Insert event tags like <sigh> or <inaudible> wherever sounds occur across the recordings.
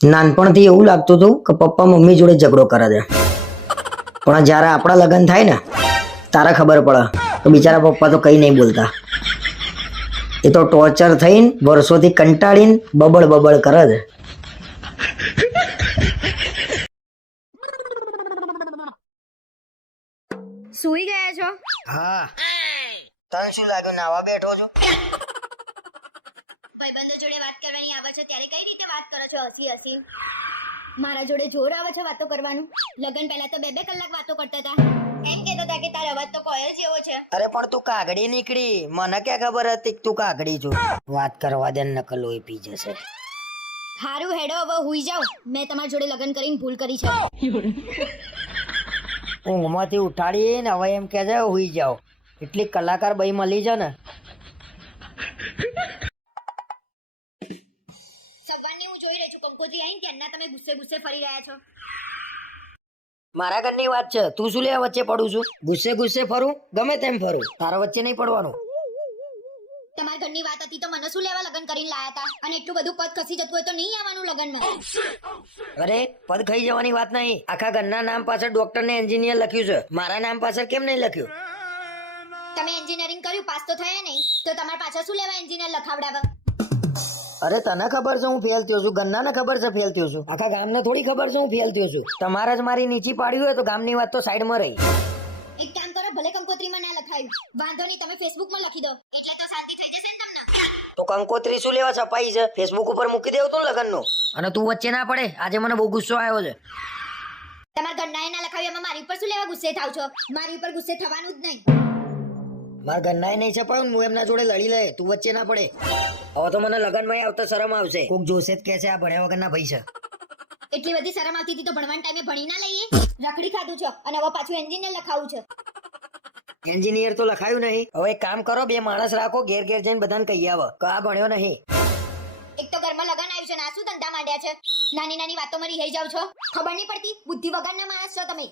નાનપણથી એવું લાગતું હતું કે પપ્પા મમ્મી જોડે ઝઘડો કરે છે. પણ જ્યારે આપણા લગ્ન થાય ને તારે ખબર પડે કે બિચારા પપ્પા તો કંઈ નહીં બોલતા. એ તો ટોર્ચર થઈને વર્ષોથી કંટાળીને બબળ બબળ કરે છે. સુઈ ગયા છો? હા. તને શું લાગ્યું? નાવા બેઠો છો? વાત કરવાની આવે છે ત્યારે કઈ રીતે વાત કરો છો હસી હસી? મારા જોડે જોર આવે છે વાતો કરવાનું. લગન પહેલા તો બે બે કલાક વાતો કરતા હતા. એમ કહેતા હતા કે તારો અવાજ તો કોયલ જેવો છે. અરે પણ તું કાગડી નીકળી. મને ક્યાં ખબર હતી કે તું કાગડી છું? વાત કરવા દે નકલ હોય પી જશે. હારું હેડો હવે હુઈ જાવ મેં તમારા જોડે લગન કરીને ભૂલ કરી છે. ઊંઘમાંથી ઉઠાડી ને હવે એમ કે છે હુઈ જાઓ. એટલી કલાકાર બઈ મળી છે ને. કંકોત્રી તમે ગુસ્સે ગુસ્સે ફરી રહ્યા છો? મારા ઘરની વાત છે. તું શું લેવા વચ્ચે પડું છું? ગુસ્સે ગુસ્સે ફરું? ગમે તેમ ફરું. તારા વચ્ચે નહીં પડવાનું. તમારા ઘરની વાત હતી તો મને શું લેવા લગન કરીને લાયા હતા? અને એટલું બધું પદ ખસી જતું હોય તો નહીં આવવાનું લગનમાં? અરે પદ ખાઈ જવાની વાત નહીં. આખા ઘરના નામ પાછળ ડોક્ટર ને એન્જિનિયર લખ્યું છે. મારા નામ પાછળ કેમ નહીં લખ્યું? તમે એન્જિનિયરિંગ કર્યું પાસ તો થયા નહીં. તો તમારા પાછળ શું લેવા એન્જિનિયર લખાવડાવવા અરે તને ખબર છે હું ફેલ થયો છું? ગન્નાને ખબર છે ફેલ થયો છું? આખા ગામને થોડી ખબર છે હું ફેલ થયો છું. તમારે જ મારી નીચી પાડવી હોય તો ગામની વાત તો સાઈડમાં રહી. એક કામ કરો ભલે કંકોત્રીમાં ના લખાયું. વાંધો નહીં તમે ફેસબુકમાં લખી દો. એટલે તો શાંતિ થઈ જશે તમને? તો કંકોત્રી શું લેવા છપાઈ છે? ફેસબુક ઉપર મૂકી દેવું તું લગનનું. અને તું વચ્ચે ના પડે. આજે મને બહુ ગુસ્સો આવ્યો છે. તમારા ગન્નાએ ના લખાવ્યું એમાં મારી ઉપર શું લેવા ગુસ્સે થાવ છો? મારી ઉપર ગુસ્સે થવાનું જ નહીં. મારા ગન્નાએ નહીં છપાયું હું એમના જોડે લડી લે તું વચ્ચે ના પડે. હવે તો મને લગનમાં આવતો શરમ આવશે. કોક જોશે જ કે છે આ ભણ્યા વગરના ભાઈ છે. એટલી બધી શરમ આવતી હતી તો ભણવાના ટાઈમે ભણી ના લઈએ? રખડી ખાધું છે અને હવે પાછું એન્જિનિયર લખાવું છે. એન્જિનિયર તો લખાયું નહીં. હવે એક કામ કરો બે માણસ રાખો ઘેર ઘેર જઈને બધાને કહી આવો કે આ ભણ્યો નહીં. એક તો ઘરમાં લગન આવ્યું છે ને આ શું ધંધા માંડ્યા છે? નાની નાની વાતોમાં રહી જાવ છો? ખબર નહીં પડતી? બુદ્ધિ વગરના માણસ છો તમે.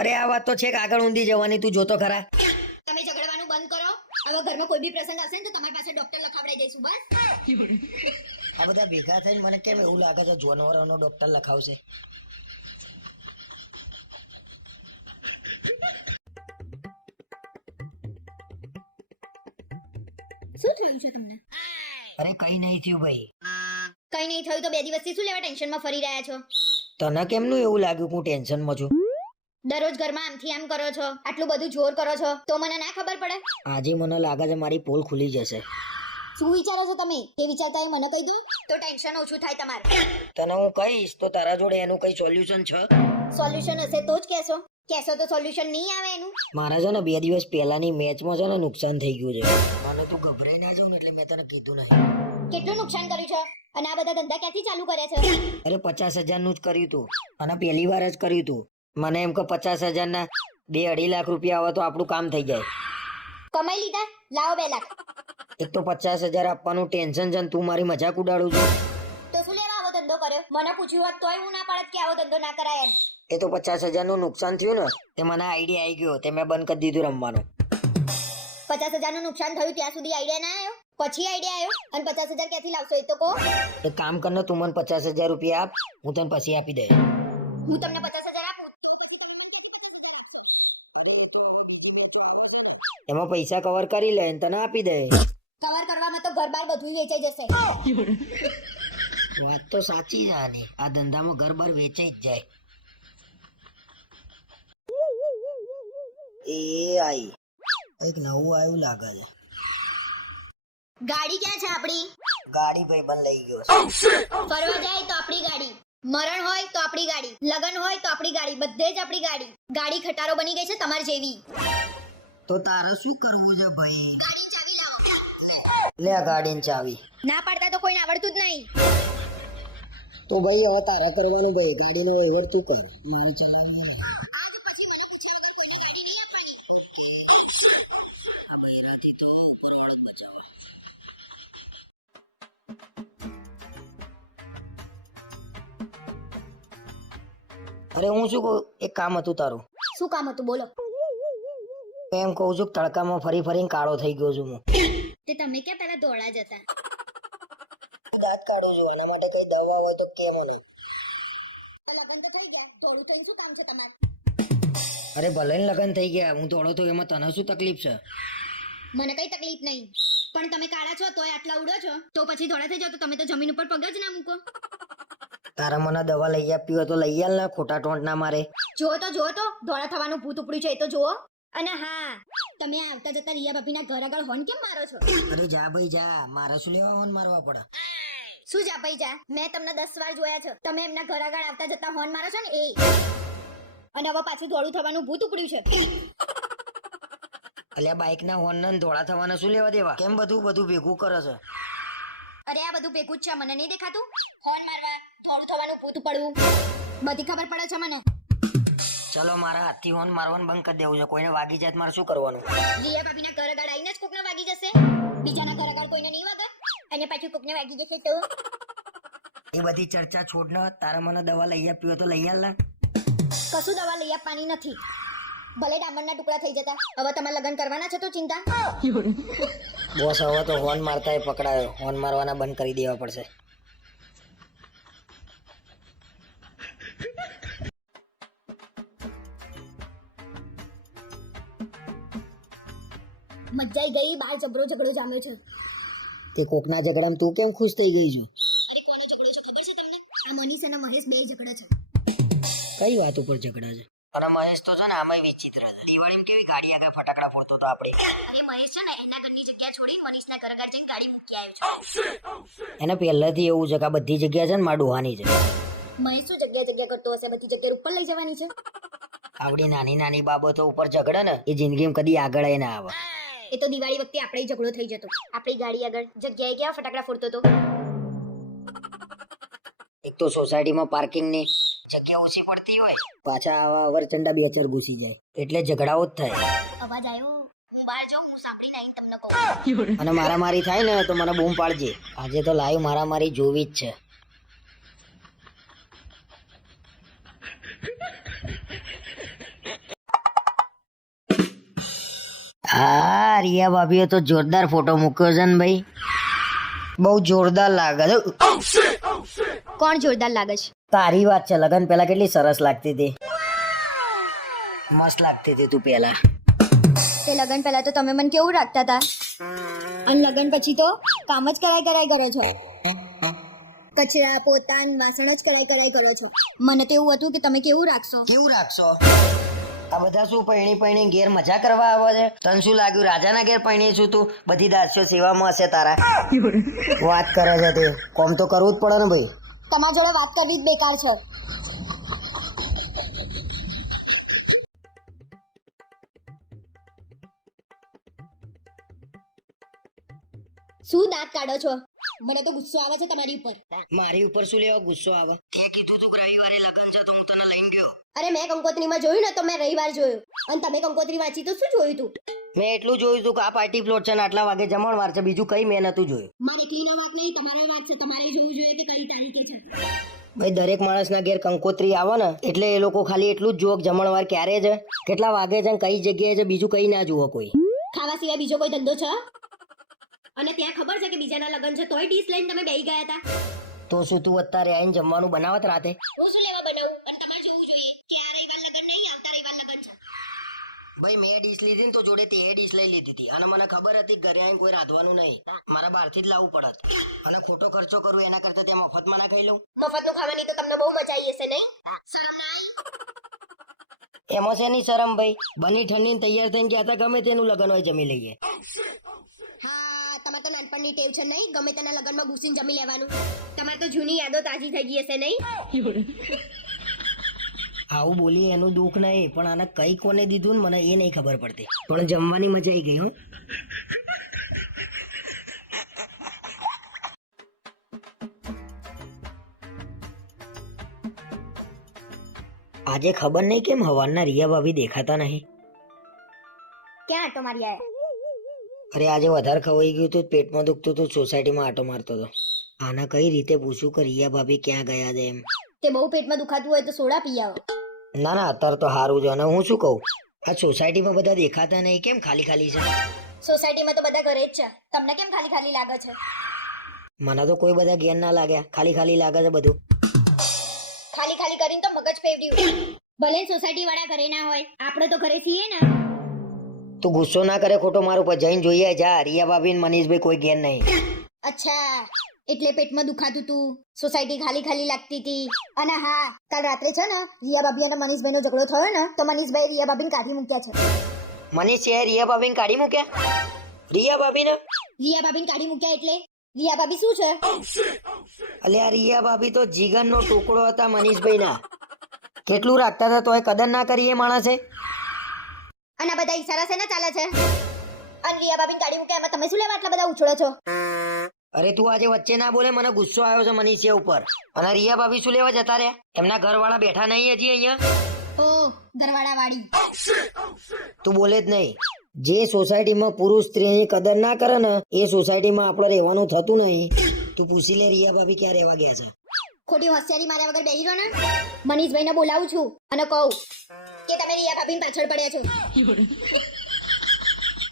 અરે આ વાત તો છે કે આગળ ઊંધી જવાની તું જોતો ખરા. હવે ઘરમાં કોઈ બી પ્રસંગ આવશે ને તો તમારી પાસે ડોક્ટર લખાવડાઈ જઈશું બસ. આ બધા ભેગા થઈને મને કેમ એવું લાગે છે જાનવરોનો ડોક્ટર લખાવશે? શું થયું છે તમને? અરે કઈ નહીં થયું ભાઈ. કઈ નહીં થયું તો બે દિવસથી શું લેવા ટેન્શનમાં ફરી રહ્યા છો? તને કેમનું એવું લાગ્યું કે હું ટેન્શનમાં છું? દરરોજ ઘરમાં આમથી આમ કરો છો આટલું બધું જોર કરો છો તો મને ના ખબર પડે? આજે મને લાગે છે મારી પોલ ખુલી જશે. શું વિચારો છો તમે? એ વિચારતા મને કહી દો. તો ટેન્શન ઓછું થાય તમારે. તને હું કહીશ તો તારા જોડે એનું કઈ સોલ્યુશન છે? સોલ્યુશન હશે તો જ કહેશો. કહેશો તો સોલ્યુશન નહીં આવે એનું. મારા છે ને બે દિવસ પહેલાની મેચમાં છે ને નુકસાન થઈ ગયું છે. મને તું ગભરાઈ ના જાઉં એટલે મેં તને કીધું નહીં. કેટલું નુકસાન કર્યું છે? અને આ બધા ધંધા ક્યાંથી ચાલુ કર્યા છે? અરે પચાસ હજારનું જ કર્યું તું. અને પહેલી વાર જ કર્યું તું. મને એમ કે પચાસ હજારના બે અઢી લાખ રૂપિયા આવે તો આપણું કામ થઈ જાય. કમાઈ લીધા? લાવો બે લાખ. એક તો પચાસ હજાર આપવાનું ટેન્શન છે તું મારી મજાક ઉડાડું છું. તો શું લેવા આવો ધંધો કર્યો? મને પૂછ્યું હોત તોય હું ના પાડત કે આવો ધંધો ના કરાય એ તો પચાસ હજારનું નુકસાન થયું ને તે મને આઈડિયા આવી ગયો તે મેં બંધ કરી દીધું રમવાનું. પચાસ હજારનું નુકસાન થયું ત્યાં સુધી આઈડિયા ના આવ્યો પછી આઈડિયા આવ્યો અને પચાસ હજાર ક્યાંથી લાવશો એ તો કહો. એક કામ કર ને તું મને પચાસ હજાર રૂપિયા આપ હું તને પછી આપી દે હું તમને પચાસ હજાર એમાં પૈસા કવર કરી લે તને આપી દે. કવર કરવામાં તો ઘર બાર બધું વેચાઈ જશે. વાત તો સાચી છે આની. આ ધંધામાં ઘર બાર વેચાઈ જ જાય. એ આઈ. એક નવું આવ્યું લાગે છે. ગાડી ક્યાં છે આપણી? ગાડી ભાઈ બંધ લઈ ગયો છે. ફરવા જાય તો આપણી ગાડી. મરણ હોય તો આપણી ગાડી. લગન હોય તો આપણી ગાડી. બધે જ આપણી ગાડી. ગાડી ખટારો બની ગઈ છે તમારી જેવી. તો તારે શું કરવું છે ભાઈ? લે ગાડીની ચાવી. ના પાડતા તો કોઈને આવડતું જ નહીં. તો ભાઈ હવે તારે કરવાનું ભાઈ ગાડીનો વહીવટ તું કર. મારે ચલાવી અરે હું શું કહું? એક કામ હતું તારું. શું કામ હતું? બોલો. એમ કહું છું તડકામાં ફરી ફરીને કાળો થઈ ગયો છું હું. તે તમે ક્યાં પહેલા દોડા જતા? દાંત કાઢું છું આના માટે કઈ દવા હોય તો નહીં લગન તો થઈ ગયા. થોડું થઈને શું કામ છે તમારે? અરે ભલે ને લગ્ન થઈ ગયા હું દોડો તો એમાં તને શું તકલીફ છે? મને કઈ તકલીફ નહીં. પણ તમે કાળા છો તોય આટલા ઉડો છો. તો પછી ધોળા થઈ જાવ તો તમે તો જમીન ઉપર પગ જ ના મૂકો. તારા મને દવા લઈ આપી હોય તો લઈ આલ ને ખોટા ટોંટ ના મારે. જો તો જુઓ તો. ધોળા થવાનું ભૂત ઉપડ્યું છે એ તો જુઓ. અને હા તમે આવતા જતા રિયા ભાભીના ઘર આગળ હોન કેમ મારો છો? અરે જા ભાઈ જા મારે શું લેવા હોન મારવા પડે? શું જા ભાઈ જા? મેં તમને દસ વાર જોયા છે. તમે એમના ઘર આગળ આવતા જતા હોર્ન મારો છો ને? એ. અને હવે પાછું ધોળું થવાનું ભૂત ઉપડ્યું છે. અલ્યા બાઇક ના હોર્ન ને ધોળા થવાના શું લેવા દેવા? કેમ બધું બધું ભેગું કરે છે? અરે આ બધું ભેગું જ છે મને નહીં દેખાતું? હોર્ન મારવા થોડું થવાનું ભૂત પડવું બધી ખબર પડે છે મને. ચલો મારા હાથી હોર્ન મારવાનું બંધ કરી દેવું છે. કોઈને વાગી જાય મારે શું કરવાનું? રિયા ભાભીના ઘર આગળ આવીને જ કોકને વાગી જશે. બીજાના ઘર આગળ કોઈને નહીં વાગે. અને પાછું કોકને વાગી જશે તો? એ બધી ચર્ચા છોડ ને તારા મને દવા લઈ આપી તો લઈ આલ ને. કશું દવા લઈ આપવાની નથી. ભલે ડામરના ટુકડા થઈ જતા. હવે તમારે લગ્ન કરવાના છે તો ચિંતા? <laughs> બોસ હવે તો હોર્ન મારતા એ પકડાયો. હોર્ન મારવાના બંધ કરી દેવા પડશે. મજાઈ ગઈ બાર જબરો ઝઘડો જામ્યો છે. તે કોકના ઝઘડામાં તું કેમ ખુશ થઈ ગઈ છો? અરે કોનો ઝઘડો છે ખબર છે તમને? આ મનીષ અને મહેશ બે ઝઘડા છે. કઈ વાત ઉપર ઝઘડા છે? અરે મહેશ તો છે ને આમાંય વિચિત્ર છે. દિવાળીમાં કેવી ગાડી આગળ ફટાકડા ફોડતો તો આપણે અરે મહેશ છે ને એના ઘરની જગ્યા છોડી મનીષના ઘર આગળ જઈને ગાડી મૂકી આવ્યો છે. એને પહેલેથી એવું છે કે આ બધી જગ્યા છે ને માં ડોહાની છે. મહેશ શું જગ્યા જગ્યા કરતો હશે? બધી જગ્યા ઉપર લઈ જવાની છે? આવડી નાની નાની બાબતો ઉપર ઝઘડે ને એ જિંદગીમાં કદી આગળ ના આવે. એ તો દિવાળી વખતે આપણે ઝઘડો થઈ જતો. આપણી ગાડી આગળ જગ્યાએ ક્યાં ફટાકડા ફોડતો હતો એક તો સોસાયટીમાં પાર્કિંગની જગ્યા ઓછી પડતી હોય. પાછા આવા અવરચંડા બે ચાર ઘૂસી જાય. એટલે ઝઘડાઓ જ થાય. અવાજ આવ્યો હું બહાર જાઉં હું સાંભળી આવીને તમને કહું. અને મારામારી થાય ને તો મને બૂમ પાડજે. આજે તો લાઈવ મારામારી જોવી જ છે. હા રિયા ભાભીએ તો જોરદાર ફોટો મૂક્યો છે ને ભાઈ. બહુ જોરદાર લાગે છે. કોણ જોરદાર લાગે છે? તારી વાત છે લગન પેલા કેટલી સરસ લાગતી હતી. મસ્ત લાગતી હતી તું પેલા તે લગન પહેલા તો તમે મને કેવું રાખતા હતા? અને લગન પછી તો કામ જ કરાય કરાય કરો છો. કચરા પોતાન વાસણો જ કરાય કરાય કરો છો. મને તો એવું હતું કે તમે કેવું રાખશો? કેવું રાખશો? આ બધા શું પૈણી પૈણી ઘેર મજા કરવા આવે છે? તને શું લાગ્યું? રાજાના ઘેર પૈણી છું તું? બધી દાસીઓ સેવામાં હશે તારા. વાત કરે છે તે. કોમ તો કરવું જ પડે ને ભાઈ. તમારા જોડે વાત કરવી જ બેકાર છે. શું દાંત કાઢો છો? મને તો ગુસ્સો આવે છે તમારી ઉપર. મારી ઉપર શું લેવા ગુસ્સો આવે તે કીધું તું કે રવિવારે લગન છે તો હું તને લઈને ગયો અરે મેં કંકોત્રીમાં જોયું ને તો મેં રવિવાર જોયું. અને તમે કંકોત્રી વાંચી તો શું જોયું તું? મેં એટલું જોયું તું કે આ પાર્ટી પ્લોટ છે ને આટલા વાગે જમણવાર છે બીજું કઈ મેં નતું જોયું. ભાઈ દરેક માણસના ઘેર કંકોત્રી આવે ને એટલે એ લોકો ખાલી એટલું જ જુઓ કે જમણવાર ક્યારે છે કેટલા વાગે છે ને કઈ જગ્યાએ છે બીજું કઈ ના જુઓ કોઈ. ખાવા સિવાય બીજો કોઈ ધંધો છે? અને ત્યાં ખબર છે કે બીજાના લગ્ન છે તોય ડીશ લઈને તમે બેહી ગયા હતા? તો શું તું અત્યારે આવીને જમવાનું બનાવત રાતે? તો શું લેવા બનાવું અને તમારે જોવું જોઈએ કે આ રવિવાર લગ્ન નહીં આવતા રવિવાર લગ્ન છે ભાઈ મેં ડીશ લીધી ને તો જોડે તે ડીશ લઈ લીધી હતી. અને મને ખબર હતી ઘરે આવીને કોઈ રાંધવાનું નહીં. મારા બહારથી જ લાવવું પડત. અને ખોટો ખર્ચો કરું એના કરતા ત્યાં મફતમાં ના ખાઈ લઉં. મફતનું ખાવાની તો તમને બહુ મજા આવી હશે નહીં? એમાં શેની શરમ ભાઈ? બની ઠંડી તૈયાર થઈને ગયા હતા ગમે તેનું લગ્ન હોય જમી લઈએ. હા તમારે તો નાનપણની ટેવ છે નહીં? ગમે તેના લગ્નમાં ઘૂસીને જમી લેવાનું. તમારે તો જૂની યાદો તાજી થઈ ગઈ હશે નહીં? આવું બોલી એનું દુઃખ નહીં પણ આને કઈ કોને દીધું ને મને એ નહીં ખબર પડતી. પણ જમવાની મજા આવી ગઈ હો. આજે ખબર નહીં કેમ હવાના રિયા ભાભી દેખાતા નહીં? ક્યાં આટો મારી આયા? અરે આજે વધારે ખવાઈ ગયું હતું પેટમાં દુખતું હતું સોસાયટીમાં આટો મારતો હતો. આના કઈ રીતે પૂછું કે રિયા ભાભી ક્યાં ગયા છે એમ? તે બહુ પેટમાં દુખાતું હોય તો સોડા પી આવો. ના ના અત્યારે તો સારું છે. અને હું શું કહું? આ સોસાયટીમાં બધા દેખાતા નહીં. કેમ ખાલી ખાલી છે? સોસાયટીમાં તો બધા ઘરે જ છે. તમને કેમ ખાલી ખાલી લાગે છે? મને તો કોઈ બધા ગેર ના લાગ્યા. ખાલી ખાલી લાગે છે બધું. કરીને તો મગજ ફેવડ્યું ભલે સોસાયટી વાળા ઘરે ના હોય. આપણે તો ઘરે છીએ ને. તું ગુસ્સો ના કરે ખોટો મારું પર જઈને જોઈએ જા. રિયા ભાભી મનીષભાઈ કોઈ ગેર નહીં. અચ્છા. એટલે પેટમાં દુખાતું હતું સોસાયટી ખાલી ખાલી લાગતી હતી અને હા કાલ રાત્રે છે ને રિયા ભાભી અને મનીષભાઈ નો ઝઘડો થયો ને તો મનીષભાઈ રિયા ભાભીને કાઢી મૂક્યા છે. મનીષ રિયા ભાભીને કાઢી મૂક્યા? રિયા ભાભીને? રિયા ભાભીને કાઢી મૂક્યા એટલે? રિયા બાબી શું છે? અલ્યા રિયા બાબી તો જીગરનો ટુકડો હતા મનીષભાઈના. કેટલું રાખતા હતા તોય કદર ના કરી એ માણસે. અને બધા ઈશારા છે ને ચાલે છે? અને રિયા ભાભીને કાઢી મૂક્યા એમાં તમે શું લેવા આટલા બધા ઉછળો છો? અરે તું આજે વચ્ચે ના બોલે મને ગુસ્સો આવ્યો છે મનીષિયા ઉપર. અને રિયા ભાભી શું લેવા જતા રહ્યા? એમના ઘરવાળા બેઠા નહીં હજી અહીંયા? ઓ ઘરવાળા વાળી તું બોલે જ નહીં. જે સોસાયટીમાં પુરુષ સ્ત્રીની કદર ના કરે ને એ સોસાયટીમાં આપણે રહેવાનું થતું નહીં. તું પૂછી લે રિયા ભાભી ક્યાં રહેવા ગયા છે. ખોટી હોશિયારી માર્યા વગર બેહી રહો ને? મનીષભાઈને બોલાવું છું અને કહું કે તમે રિયા ભાભીની પાછળ પડ્યા છો.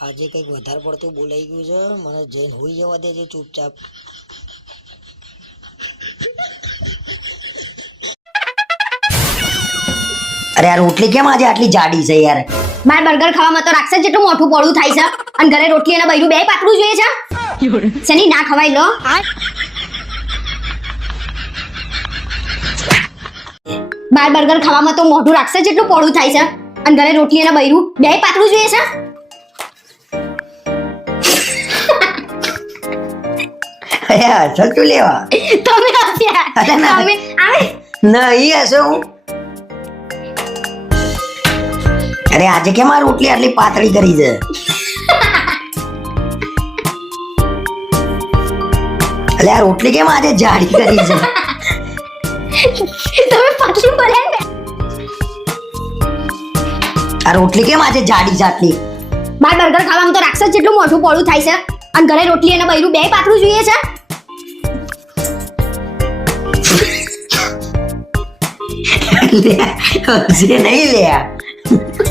આજે કંઈક વધારે પડતું બોલાઈ ગયું છે. મને જઈને હોઈ જવા દેજે ચૂપચાપ. અરે યાર રોટલી કેમ આજે આટલી જાડી છે યાર? માર બર્ગર ખાવામાં તો રાક્ષસ જેટલું મોટું પોળું થાય છે. અને ઘરે રોટલી અને બૈરું બે પાતળું જોઈએ છે? શેની ના ખવાય લો. બાર બર્ગર ખાવામાં તો મોઢું રાક્ષસ જેટલું પોળું થાય છે. અને ઘરે રોટલી અને બૈરું બે પાતળું જોઈએ છે? અરે અસલ લેવા. તમે હસ્યા અરે ના. તમે આવે. નહીં હશે હું. અરે આજે કેમ આ રોટલી આટલી પાતળી કરી છે? અલે આ રોટલી કેમ આજે જાડી કરી છે? તમે પાછું બોલે ને. આ રોટલી કેમ આજે જાડી જાટલી? બાર બર્ગર ખાવામાં તો રાક્ષસ જેટલું મોઢું પોળું થાય છે. અને ઘરે રોટલી અને બૈરું બે પાતળું જોઈએ છે. <laughs> લે હશે નહીં લે.